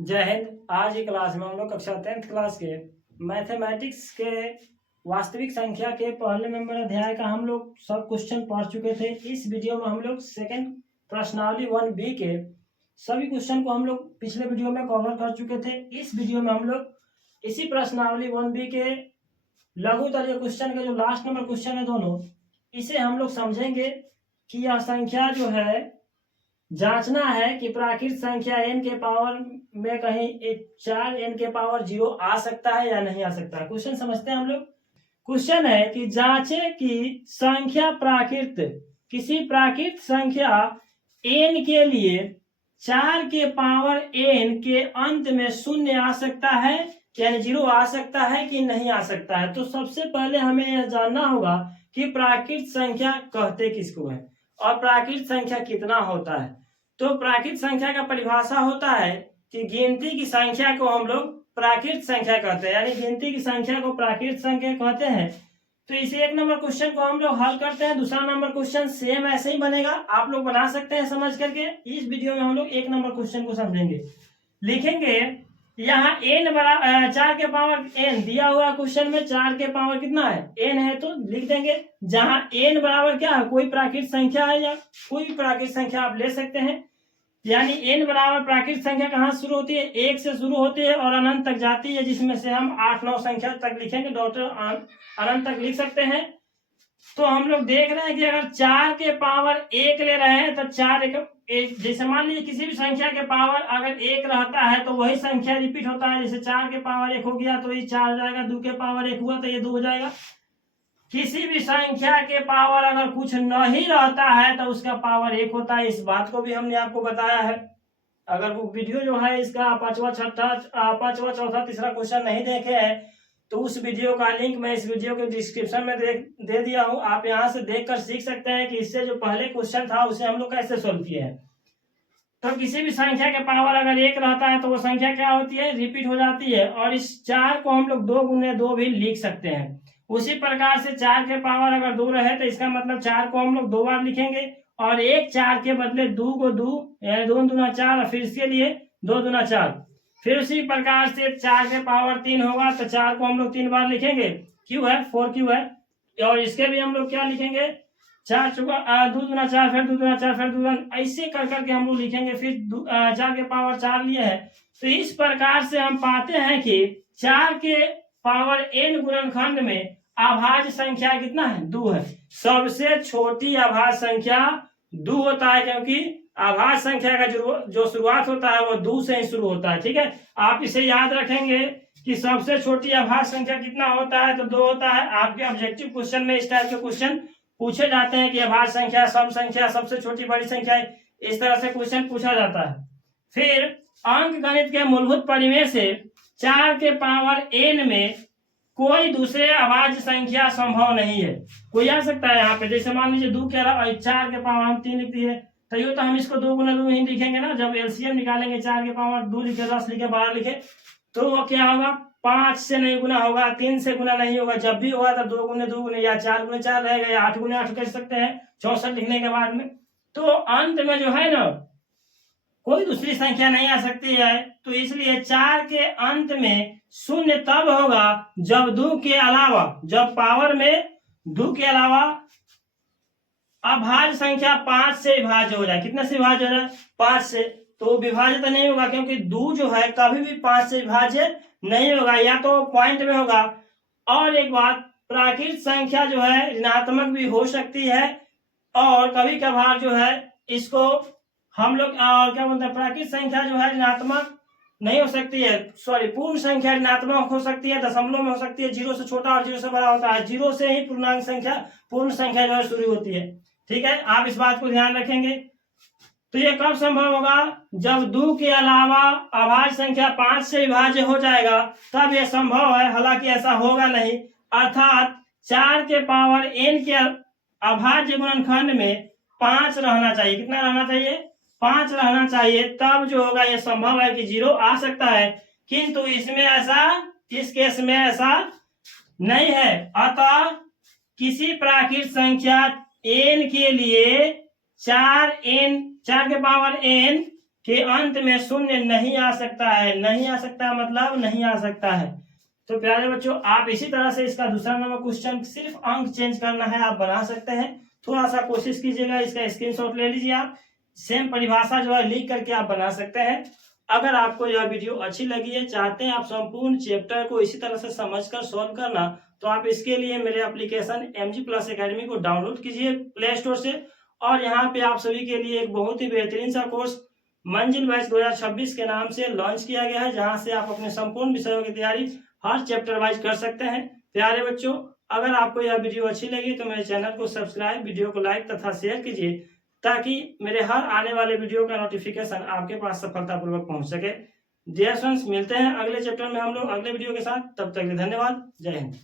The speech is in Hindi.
जय हिंद। आज की क्लास में हम लोग कक्षा 10th क्लास के मैथमेटिक्स के वास्तविक संख्या के पहले नंबर अध्याय का हम लोग सब क्वेश्चन पढ़ चुके थे। इस वीडियो में हम लोग सेकंड प्रश्नावली 1B के सभी क्वेश्चन को हम लोग पिछले वीडियो में कवर कर चुके थे। इस वीडियो में हम लोग इसी प्रश्नावली 1B के लघु तलीय क्वेश्चन के जो लास्ट नंबर क्वेश्चन है दोनों, इसे हम लोग समझेंगे कि यह संख्या जो है जांचना है कि प्राकृत संख्या n के पावर में कहीं 4 n के पावर 0 आ सकता है या नहीं आ सकता। क्वेश्चन समझते हैं हम लोग। क्वेश्चन है कि जांचे कि संख्या प्राकृत किसी प्राकृत संख्या n के लिए 4 के पावर n के अंत में शून्य आ सकता है यानी 0 आ सकता है कि नहीं आ सकता है। तो सबसे पहले हमें यह जानना होगा कि प्राकृत संख्या कहते किसको है और प्राकृत संख्या कितना होता है। तो प्राकृत संख्या का परिभाषा होता है कि गिनती की संख्या को हम लोग प्राकृत संख्या कहते हैं, यानी गिनती की संख्या को प्राकृत संख्या कहते हैं। तो इसे एक नंबर क्वेश्चन को हम लोग हल करते हैं। दूसरा नंबर क्वेश्चन सेम ऐसे ही बनेगा, आप लोग बना सकते हैं समझ करके। इस वीडियो में हम लोग एक नंबर क्वेश्चन को समझेंगे। लिखेंगे यहाँ n बराबर 4 के पावर n दिया हुआ क्वेश्चन में 4 के पावर कितना है n है, तो लिख देंगे जहां n बराबर क्या है कोई प्राकृत संख्या है या कोई भी प्राकृत संख्या आप ले सकते हैं। यानी n बराबर प्राकृत संख्या कहाँ शुरू होती है, 1 से शुरू होती है और अनंत तक जाती है, जिसमें से हम 8-9 संख्या तक लिखेंगे, डॉटर अनंत तक लिख सकते हैं। तो हम लोग देख रहे हैं कि अगर 4 के पावर 1 ले रहे हैं तो 4 एक जैसे मान लीजिए किसी भी संख्या के पावर अगर 1 रहता है तो वही संख्या रिपीट होता है। जैसे 4 के पावर 1 हो गया तो ये 4 हो जाएगा, 2 के पावर 1 हुआ तो ये 2 हो जाएगा। किसी भी संख्या के पावर अगर कुछ नहीं रहता है तो उसका पावर 1 होता है। इस बात को भी हमने आपको बताया है। अगर वो वीडियो जो है इसका पांचवा चौथा तीसरा क्वेश्चन नहीं देखे हैं तो उस वीडियो का लिंक मैं इस वीडियो के डिस्क्रिप्शन में दे दिया हूं। आप यहां से देखकर सीख सकते हैं कि इससे जो पहले क्वेश्चन था उसे हम लोग कैसे सोल्व किए हैं। तो किसी भी संख्या के पावर अगर 1 रहता है तो वो संख्या क्या होती है, रिपीट हो जाती है। और इस 4 को हम लोग 2 गुने 2 भी लिख सकते हैं। उसी प्रकार से 4 के पावर अगर 2 रहे तो इसका मतलब 4 को हम लोग 2 बार लिखेंगे और 1 4 के बदले 2 को 2 यानी 2 दूना 4 और फिर इसके लिए 2 दूना 4। फिर उसी प्रकार से 4 के पावर 3 होगा तो 4 को हम लोग 3 बार लिखेंगे, क्यों है 4 क्यों है। और इसके भी हम लोग क्या लिखेंगे 4 चुका 2 दूना 4 फिर 2 दूना 4 फिर 2 दूना, ऐसे कर करके हम लोग लिखेंगे। फिर 4 के पावर 4 लिए है। तो इस प्रकार से हम पाते हैं कि 4 के पावर n गुणनखंड में अभाज्य संख्या कितना है 2 है। सबसे छोटी अभाज्य संख्या 2 होता है, क्योंकि अभाज्य संख्या का जो शुरुआत होता है वो 2 से ही शुरू होता है। ठीक है, आप इसे याद रखेंगे कि सबसे छोटी अभाज्य संख्या कितना होता है तो 2 होता है। आपके ऑब्जेक्टिव क्वेश्चन में इस टाइप के क्वेश्चन पूछे जाते हैं कि अभाज्य संख्या, सम संख्या, सबसे छोटी बड़ी संख्या, इस तरह से क्वेश्चन पूछा जाता है। फिर अंक गणित के मूलभूत परिमेय से 4 के पावर n में कोई दूसरे अभाज्य संख्या संभव नहीं है। कोई आ सकता है यहाँ पे, जैसे मान लीजिए 2 के अलावा 4 के पावर हम 3 लिख दिए तो ये तो हम इसको 2 गुना 2 ही लिखेंगे ना। जब एलसीएम निकालेंगे 4 के पावर 2 लिखे 10 लिखे 12 लिखे तो वो क्या होगा 5 से नहीं गुना होगा, 3 से गुना नहीं होगा। जब भी होगा तो 2 गुने 2 गुने या 4 गुने 4 रहेगा या 8 गुने 8 कर सकते हैं 64 लिखने के बाद में। तो अंत में जो है ना कोई दूसरी संख्या नहीं आ सकती है। तो इसलिए 4 के अंत में शून्य तब होगा जब 2 के अलावा, जब पावर में 2 के अलावा अभाज्य संख्या 5 से विभाज्य हो जाए। कितने से विभाज्य हो जाए 5 से। तो विभाज्य तो नहीं होगा क्योंकि 2 जो है कभी भी 5 से विभाज्य नहीं होगा, या तो पॉइंट में होगा। और एक बात, प्राकृत संख्या जो है ऋणात्मक भी हो सकती है और कभी कभार जो है इसको हम लोग और क्या बोलते हैं, प्राकृत संख्या जो है ऋणात्मक नहीं हो सकती है, सॉरी पूर्ण संख्या ऋणात्मक हो सकती है, दशमलव में हो सकती है, 0 से छोटा और 0 से बड़ा होता है। 0 से ही पूर्णांक संख्या पूर्ण संख्या जो है शुरू होती है। ठीक है, आप इस बात को ध्यान रखेंगे। तो ये कब संभव होगा, जब 2 के अलावा अभाज्य संख्या 5 से विभाज्य हो जाएगा तब यह संभव है, हालांकि ऐसा होगा नहीं। अर्थात 4 के पावर n के अभाज्य गुणनखंड में 5 रहना चाहिए। कितना रहना चाहिए 5 रहना चाहिए, तब जो होगा यह संभव है कि 0 आ सकता है। किंतु इसमें ऐसा, इस केस में ऐसा नहीं है। अतः किसी प्राकृत संख्या n के लिए 4 के पावर n के अंत में शून्य नहीं आ सकता है। नहीं आ सकता मतलब नहीं आ सकता है। तो प्यारे बच्चों, आप इसी तरह से इसका दूसरा नंबर क्वेश्चन सिर्फ अंक चेंज करना है, आप बना सकते हैं। थोड़ा सा कोशिश कीजिएगा, इसका स्क्रीनशॉट ले लीजिए, आप सेम परिभाषा जो है लिख करके आप बना सकते हैं। अगर आपको यह वीडियो अच्छी लगी है, चाहते हैं आप संपूर्ण चैप्टर को इसी तरह से समझकर सॉल्व करना, तो आप इसके लिए मेरे एप्लीकेशन MG प्लस एकेडमी को डाउनलोड कीजिए प्ले स्टोर से। और यहाँ पे आप सभी के लिए एक बहुत ही बेहतरीन सा कोर्स मंजिल बैच 2026 के नाम से लॉन्च किया गया है, जहां से आप अपने संपूर्ण विषयों की तैयारी हर चैप्टर वाइज कर सकते हैं। प्यारे बच्चों, अगर आपको यह वीडियो अच्छी लगी तो मेरे चैनल को सब्सक्राइब, वीडियो को लाइक तथा शेयर कीजिए, ताकि मेरे हर आने वाले वीडियो का नोटिफिकेशन आपके पास सफलतापूर्वक पहुंच सके। डियर फ्रेंड्स, मिलते हैं अगले चैप्टर में हम लोग अगले वीडियो के साथ। तब तक के लिए धन्यवाद। जय हिंद।